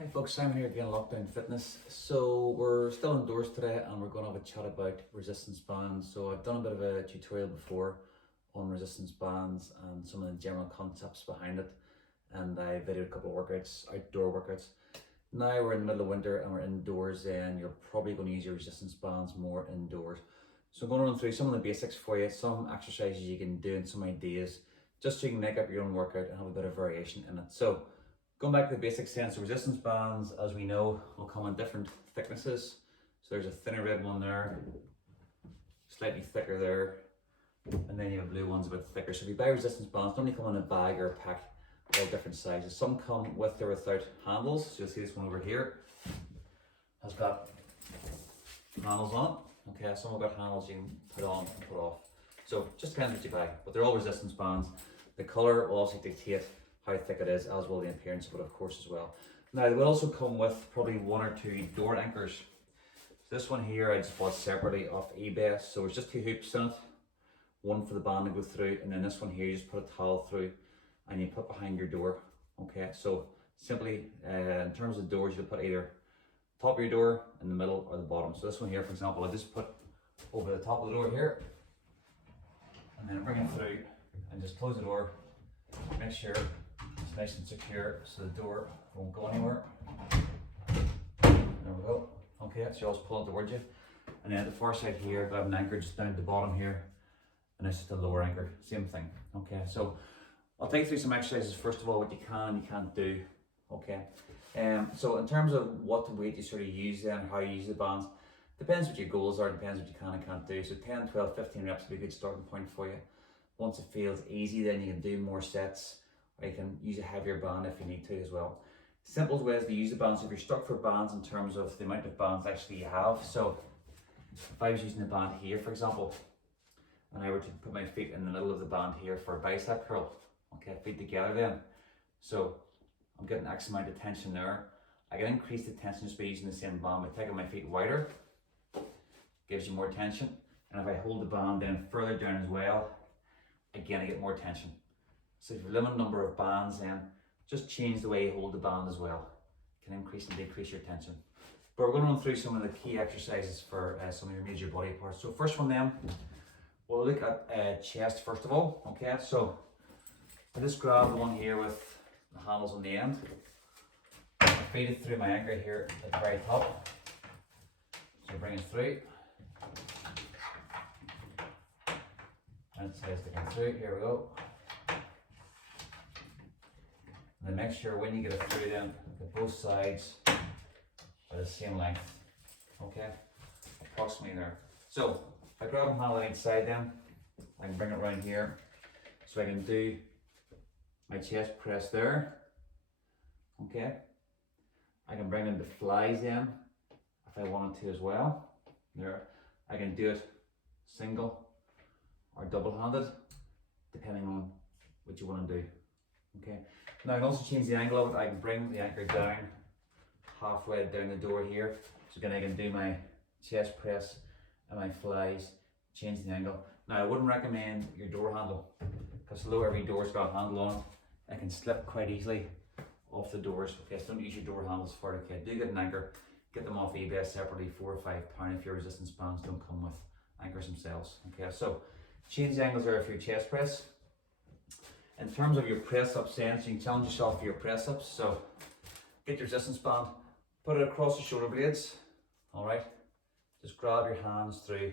Hi folks, Simon here again, Lockdown Fitness. So we're still indoors today and we're going to have a chat about resistance bands. So I've done a bit of a tutorial before on resistance bands and some of the general concepts behind it. And I videoed a couple of workouts, outdoor workouts. Now we're in the middle of winter and we're indoors and you're probably going to use your resistance bands more indoors. So I'm going to run through some of the basics for you, some exercises you can do and some ideas, just so you can make up your own workout and have a bit of variation in it. So going back to the basics then, so resistance bands, as we know, will come in different thicknesses. So there's a thinner red one there, slightly thicker there, and then you have blue ones a bit thicker. So if you buy resistance bands, they only come in a bag or a pack, all different sizes. Some come with or without handles. So you'll see this one over here has got handles on it. Okay, some have got handles you can put on and put off. So just depends what you buy, but they're all resistance bands. The color will also dictate how thick it is, as will the appearance of it, of course, as well. Now, they will also come with probably one or two door anchors. So this one here I just bought separately off eBay. So it's just two hoops in it, one for the band to go through, and then this one here you just put a towel through and you put behind your door. Okay, so simply in terms of doors, you'll put either top of your door, in the middle, or the bottom. So this one here, for example, I just put over the top of the door here, and then bring it through and just close the door. Make sure it's nice and secure so the door won't go anywhere. There we go. Okay, so you always pull it towards you. And then at the far side here, I've got an anchor just down at the bottom here, and it's just a lower anchor, same thing. Okay, so I'll take you through some exercises first of all, what you can and you can't do. Okay, so in terms of what weight you sort of use and how you use the bands, depends what your goals are, depends what you can and can't do. So 10, 12, 15 reps would be a good starting point for you. Once it feels easy, then you can do more sets, or you can use a heavier band if you need to as well. Simple ways to use the bands, if you're stuck for bands in terms of the amount of bands actually you have. So if I was using the band here, for example, and I were to put my feet in the middle of the band here for a bicep curl, okay, feet together then. So I'm getting X amount of tension there. I can increase the tension just by using the same band by taking my feet wider, gives you more tension. And if I hold the band then further down as well, again I get more tension. So if you have a limited number of bands, then just change the way you hold the band as well. It can increase and decrease your tension. But we're going to run through some of the key exercises for some of your major body parts. So first one then, we'll look at chest first of all. Okay, so I just grab the one here with the handles on the end. I feed it through my anchor here at the very top. So bring it through. And it says to come through, here we go. And then make sure when you get it through then, that both sides are the same length. Okay, approximately there. So if I grab them handle on each side then, I can bring it around here. So I can do my chest press there. Okay, I can bring in the flies in if I wanted to as well. There, I can do it single or double-handed, depending on what you want to do. Okay. Now I can also change the angle of it. I can bring the anchor down halfway down the door here. So again, I can do my chest press and my flies, change the angle. Now I wouldn't recommend your door handle, because although every door's got a handle on it, it can slip quite easily off the doors. Okay, so don't use your door handles for it. Okay, do get an anchor. Get them off eBay separately, £4 or £5 if your resistance bands don't come with anchors themselves. Okay, so change the angles there for your chest press. In terms of your press ups then, so you can challenge yourself for your press ups. So get your resistance band, put it across the shoulder blades. All right, just grab your hands through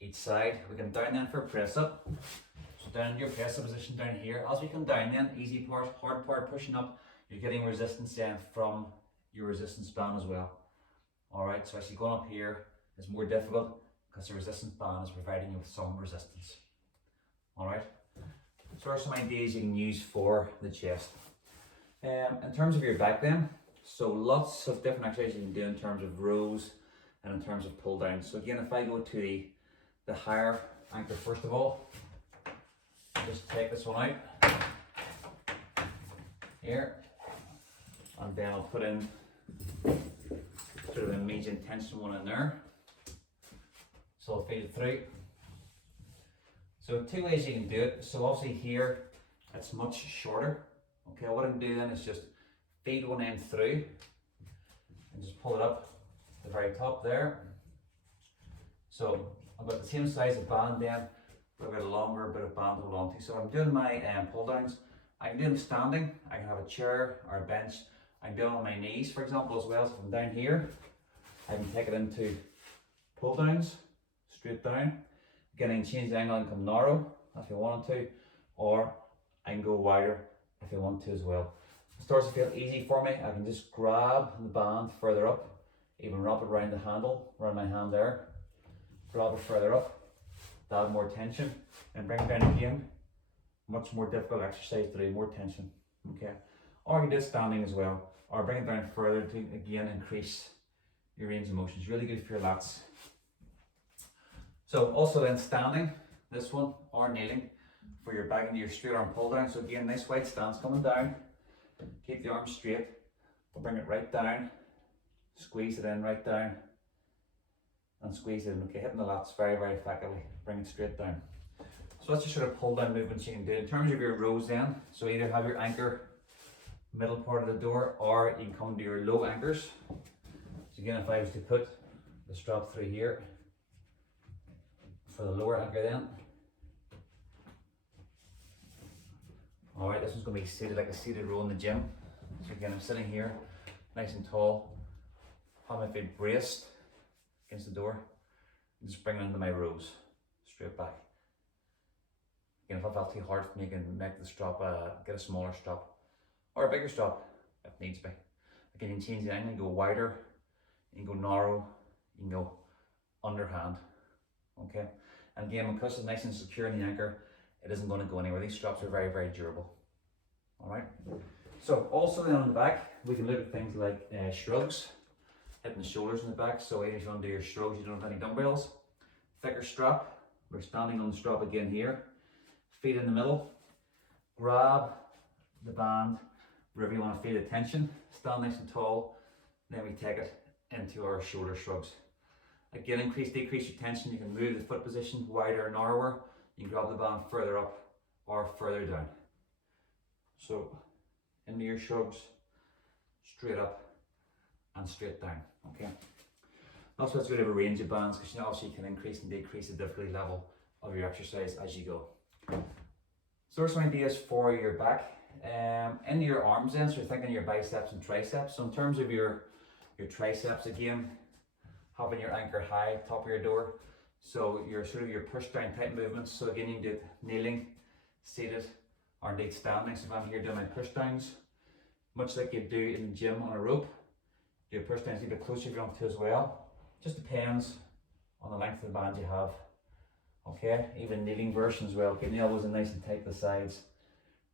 each side. We come down then for a press up. So down in your press up position down here. As we come down then, easy part, hard part, pushing up, you're getting resistance then from your resistance band as well. All right, so as you go up here, it's more difficult because the resistance band is providing you with some resistance. All right. So are some ideas you can use for the chest. In terms of your back then, so lots of different exercises you can do in terms of rows and in terms of pull down. So again, if I go to the higher anchor first of all, just take this one out here, and then I'll put in sort of a medium tension one in there. So I'll feed it through. So two ways you can do it. So obviously here, it's much shorter. Okay, what I can do then is just feed one end through, and just pull it up to the very top there. So I've got the same size of band then, but I've got a longer bit of band to hold on to. So I'm doing my pull downs. I can do them standing, I can have a chair or a bench. I can do it on my knees, for example, as well. So if I'm down here, I can take it into pull downs, straight down. Again, I can change the angle and come narrow if I wanted to, or I can go wider if I want to as well. It starts to feel easy for me. I can just grab the band further up, even wrap it around the handle, around my hand there, grab it further up, to add more tension, and bring it down again. Much more difficult exercise to do, more tension, okay? Or you can do it standing as well, or bring it down further to again increase your range of motion. It's really good for your lats. So also then standing, this one, or kneeling, for your back into your straight arm pull down. So again, nice wide stance coming down. Keep the arm straight. We'll bring it right down. Squeeze it in right down. And squeeze it in. Okay, hitting the lats very, very effectively. Bring it straight down. So that's just sort of pull down movements you can do. In terms of your rows then, so either have your anchor middle part of the door, or you can come to your low anchors. So again, if I was to put the strap through here for the lower anchor then. Alright, this one's going to be seated like a seated row in the gym. So again, I'm sitting here, nice and tall, have my feet braced against the door, and just bring it into my rows, straight back. Again, if I felt too hard for me, I can make the strap, get a smaller strap, or a bigger strap if needs be. Again, you can change the angle, you can go wider, you can go narrow, you can go underhand, okay? And again, because it's nice and secure in the anchor, it isn't going to go anywhere. These straps are very, very durable. All right. So also then on the back, we can look at things like shrugs, hitting the shoulders in the back. So if you want to do your shrugs, you don't have any dumbbells. Thicker strap. We're standing on the strap again here. Feet in the middle. Grab the band wherever you want to feel the tension. Stand nice and tall. Then we take it into our shoulder shrugs. Again, increase, decrease your tension. You can move the foot position wider or narrower. You can grab the band further up or further down. So into your shrugs, straight up and straight down, okay? That's what's good of a range of bands, because you know, obviously you can increase and decrease the difficulty level of your exercise as you go. So there's some ideas for your back. In your arms then, so you're thinking your biceps and triceps. So in terms of your triceps again, having your anchor high, top of your door. So your sort of your push down type movements. So again, you can do it kneeling, seated, or indeed standing. So if I'm here doing my push downs, much like you do in the gym on a rope, do push downs a bit closer if you want to as well. Just depends on the length of the band you have. Okay, even kneeling version as well. Keep the elbows in nice and tight to the sides.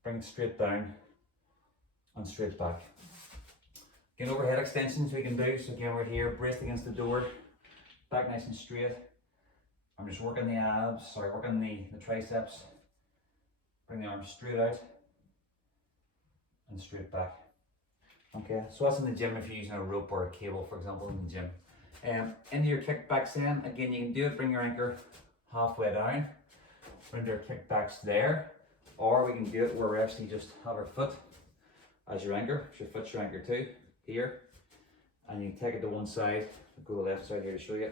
Bring it straight down and straight back. Again, overhead extensions we can do. So again, we're here, braced against the door, back nice and straight. I'm just working the abs, working the triceps. Bring the arms straight out and straight back. Okay, so that's in the gym if you're using a rope or a cable, for example, in the gym. Into your kickbacks then, again, you can do it, bring your anchor halfway down. Bring your kickbacks there. Or we can do it where we actually just have our foot as your anchor. So your foot's your anchor too, here. And you take it to one side, go to the left side here to show you.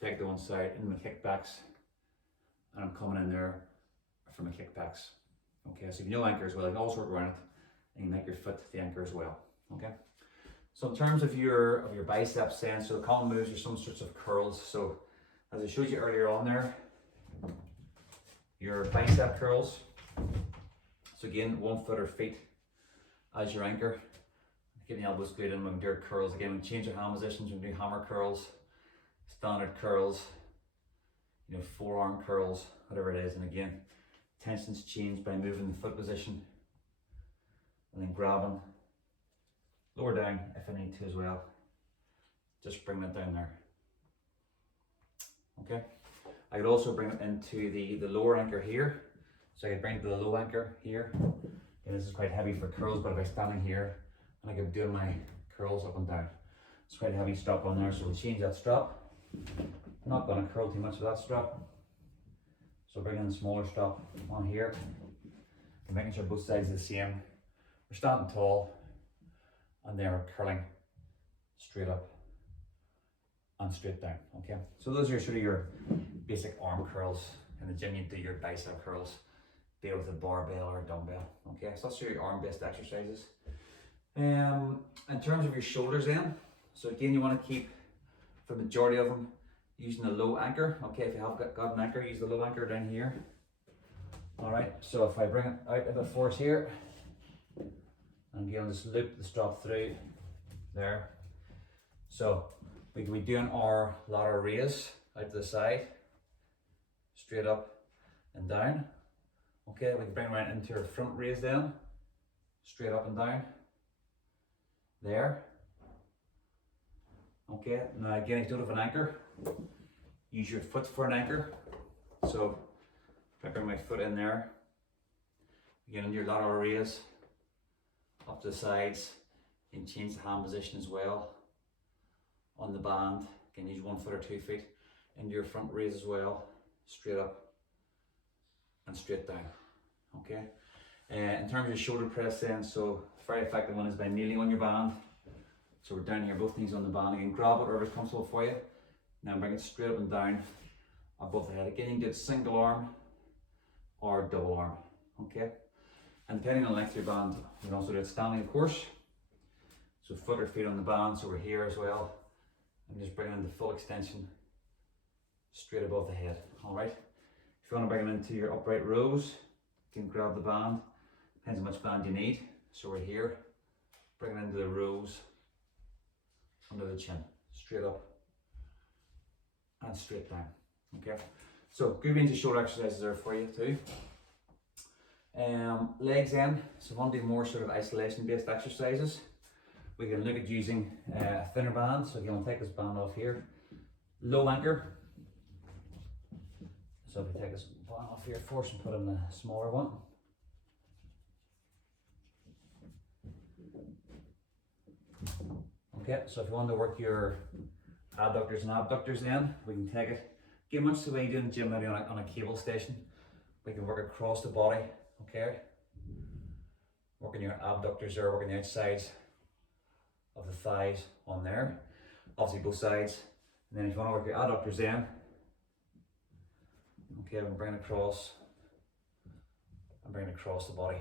Take it to one side into my kickbacks. And I'm coming in there for my kickbacks. Okay, so if you know anchor as well, you can also work around it and you make your foot the anchor as well. Okay. So in terms of your biceps then, so the common moves are some sorts of curls. So as I showed you earlier on there, your bicep curls. So again, 1 foot or feet as your anchor. Getting the elbows good in when we do our curls. Again, we change our hand positions, we do hammer curls, standard curls, forearm curls, whatever it is. And again, tensions change by moving the foot position and then grabbing, lower down if I need to as well. Just bring that down there. Okay. I could also bring it into the lower anchor here. So I could bring it to the low anchor here. And this is quite heavy for curls, but if I'm standing here and I could do my curls up and down, it's quite a heavy strap on there, so we'll change that strap. I'm not going to curl too much with that strap. So bring in the smaller strap on here. And making sure both sides are the same. We're standing tall and then we're curling straight up, and straight down. Okay, so those are sort of your basic arm curls. In the gym you do your bicep curls, be it with a barbell or a dumbbell. Okay, so that's your arm based exercises. In terms of your shoulders then, so again you want to keep, for the majority of them, using a low anchor. Okay, if you have got an anchor, use the low anchor down here. All right, so if I bring it out a bit force here, and again just loop the strap through there. So we can be doing our lateral raise out to the side, straight up and down. Okay, we can bring right into our front raise then, straight up and down, there. Okay, now again, if you don't have an anchor, use your foot for an anchor. So if I bring my foot in there, again into your lateral raise, up to the sides, you can change the hand position as well. On the band, you can use 1 foot or 2 feet, into your front raise as well, straight up and straight down. Okay, in terms of shoulder press then, so a very effective one is by kneeling on your band. So we're down here, both knees on the band. Again, grab whatever's comfortable for you. Now bring it straight up and down above the head. Again, you can do it single arm or double arm. Okay, and depending on the length of your band, you can also do it standing, of course. So foot or feet on the band, so we're here as well. And just bring it into full extension, straight above the head. All right. If you want to bring it into your upright rows, you can grab the band. Depends how much band you need. So we're here. Bring it into the rows, under the chin, straight up and straight down. Okay. So good range of shoulder exercises there for you too. Legs then. So if you want to do more sort of isolation based exercises, we can look at using a thinner band. So again, we'll take this band off here. Low anchor. So if we take this band off here first and put in a smaller one. Okay, so if you want to work your adductors and abductors then, we can take it. Again, much the way you do in the gym, maybe on a cable station. We can work across the body, okay? Working your abductors there, working the outsides of the thighs on there, obviously both sides. And then if you want to work your adductors then, okay, we can bring it across and bring it across the body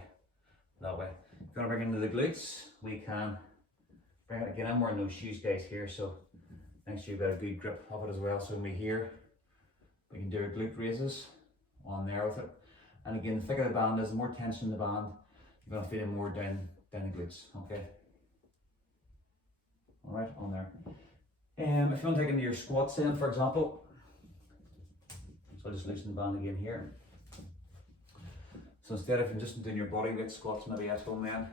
that way. If you want to bring it into the glutes, we can bring it again. I'm wearing those shoes guys here, so make sure you've got a good grip of it as well. So when we're here, we can do our glute raises on there with it. And again, the thicker the band is, the more tension in the band, you're going to feel it more down the glutes, okay? All right, on there. If you want to take it into your squats then, for example, so I'll just loosen the band again here. So instead of just doing your body weight squats, maybe at home then,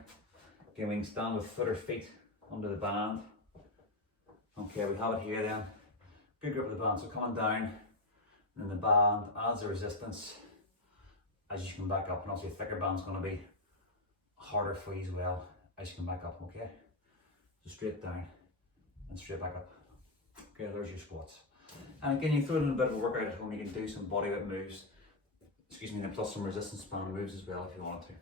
again, we can stand with foot or feet under the band. Okay, we have it here then. Good grip of the band, so coming down, and then the band adds the resistance as you come back up, and also a thicker band is going to be harder for you as well as you come back up, okay? So straight down and straight back up. Okay, there's your squats. And again, you throw in a bit of a workout at home, you can do some bodyweight moves, and plus some resistance band moves as well if you wanted to.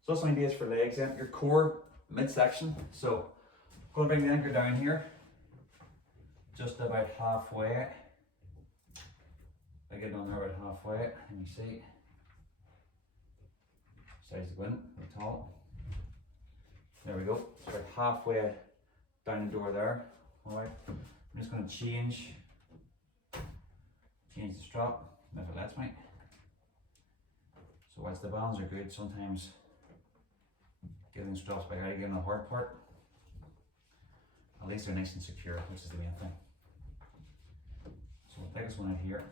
So that's some ideas for legs then. Your core midsection. So I'm going to bring the anchor down here, just about halfway. I get on there about halfway, and you see, size to go in, the top. There we go. It's about halfway down the door there. All right. I'm just going to change the strap if it lets me. So whilst the bands are good, sometimes getting straps by getting the hard part, at least they're nice and secure, which is the main thing. So we'll take this one out here.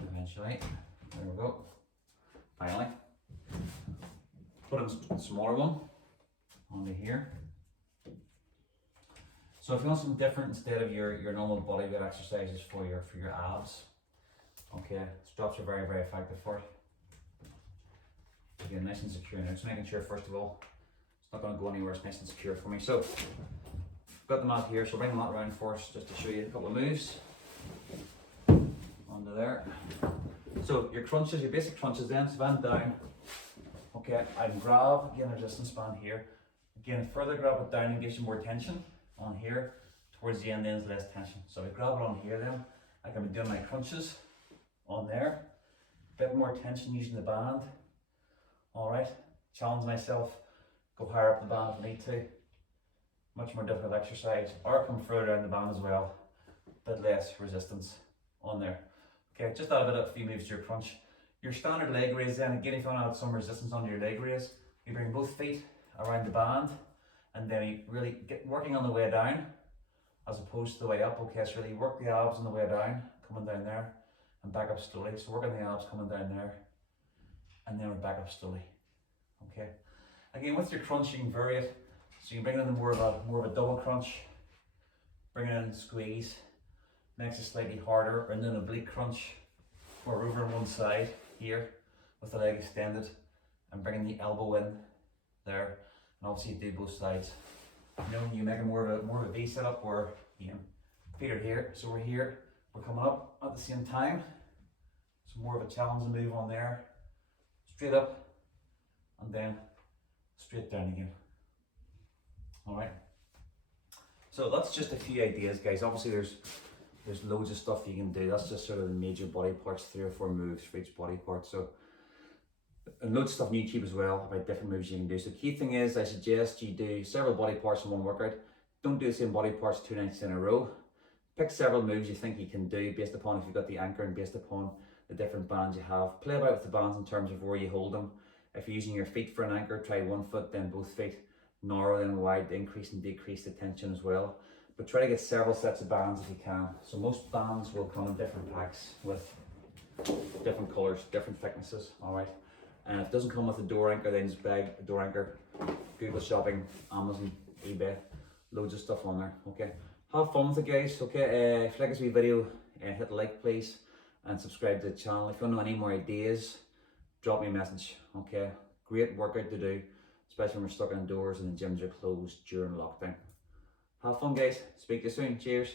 Eventually, there we go. Finally, put in a smaller one onto here. So if you want something different instead of your normal bodyweight exercises for your abs, okay, straps are very, very effective for it. Again, nice and secure now. Just making sure first of all, it's not going to go anywhere, it's nice and secure for me. So, I've got the mat here, so I'll bring the mat around for us just to show you a couple of moves. Onto there. So your crunches, your basic crunches then, so if I'm down, okay, I grab, again, a resistance band here. Again, further grab it down and gives you more tension on here. Towards the end then is less tension. So I grab it on here then, I can be doing my crunches on there. Bit more tension using the band. Alright, challenge myself, go higher up the band if I need to. Much more difficult exercise, or come further down the band as well. Bit less resistance on there. Okay, just add a few moves to your crunch. Your standard leg raise then, again if you want to add some resistance onto your leg raise, you bring both feet around the band and then you really get working on the way down as opposed to the way up. Okay, so really work the abs on the way down, coming down there and back up slowly. So working the abs coming down there and then we're back up slowly. Okay, again with your crunch you can vary it. So you can bring it in more of a double crunch, bring it in, squeeze, makes it slightly harder, and then an oblique crunch or over on one side here with the leg extended and bringing the elbow in there, and obviously you do both sides. You know, you make it more of a V setup where feet are here, so we're here, we're coming up at the same time. So more of a challenging move on there, straight up and then straight down again. Alright, so that's just a few ideas, guys. Obviously there's loads of stuff you can do. That's just sort of the major body parts, 3 or 4 moves for each body part. So, and loads of stuff on YouTube as well about different moves you can do. So key thing is, I suggest you do several body parts in one workout. Don't do the same body parts 2 nights in a row. Pick several moves you think you can do based upon if you've got the anchor and based upon the different bands you have. Play about with the bands in terms of where you hold them. If you're using your feet for an anchor, try one foot, then both feet. Narrow then wide to increase and decrease the tension as well. But try to get several sets of bands if you can. So most bands will come in different packs with different colours, different thicknesses, alright? And if it doesn't come with a door anchor, then just bag a door anchor. Google shopping, Amazon, eBay, loads of stuff on there, okay? Have fun with it, guys, okay? If you like this wee video, hit like please and subscribe to the channel. If you want to know any more ideas, drop me a message, okay? Great workout to do, especially when we're stuck indoors and the gyms are closed during lockdown. Have fun, guys. Speak to you soon. Cheers.